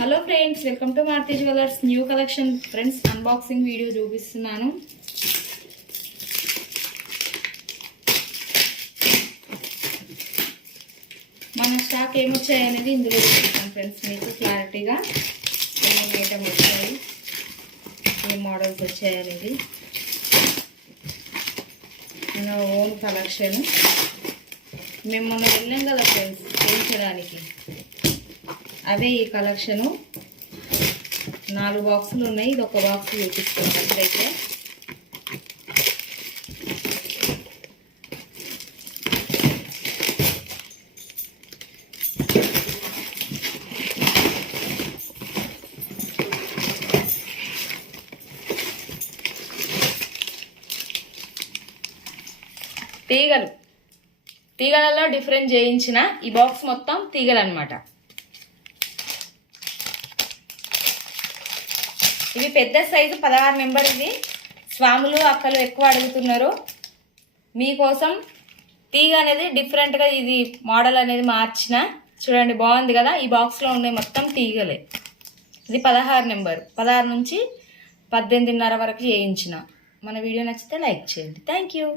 Hello friends, welcome to Maruti jewellers new collection. Friends, unboxing video చూపిస్తున్నాను. మన stock ఏమొచ్చాయి అనేది ఇందులో చూపిస్తాను ఫ్రెండ్స్. మీకు క్లారిటీగా ఏమేమి ఐటమ్ వచ్చాయి, ఏ మోడల్స్ వచ్చాయి అనేది మన ఓన్ కలెక్షన్. మేము మొన్న వెళ్ళాం కదా ఫ్రెండ్స్ చేయించడానికి, అవే ఈ కలెక్షను. 4 బాక్సులు ఉన్నాయి, ఇది ఒక బాక్స్ చూపిస్తాను. అట్లయితే తీగలలో డిఫరెంట్ చేయించిన ఈ బాక్స్ మొత్తం తీగలు అన్నమాట. ఇవి పెద్ద సైజు 16 నెంబర్. ఇది స్వాములు అక్కలు ఎక్కువ అడుగుతున్నారు. మీకోసం తీగ అనేది డిఫరెంట్గా ఇది మోడల్ అనేది మార్చిన. చూడండి, బాగుంది కదా. ఈ బాక్స్లో ఉన్నాయి మొత్తం తీగలే. ఇది 16 నెంబర్. 16 నుంచి 18:30 వరకు చేయించిన. మన వీడియో నచ్చితే లైక్ చేయండి. Thank you.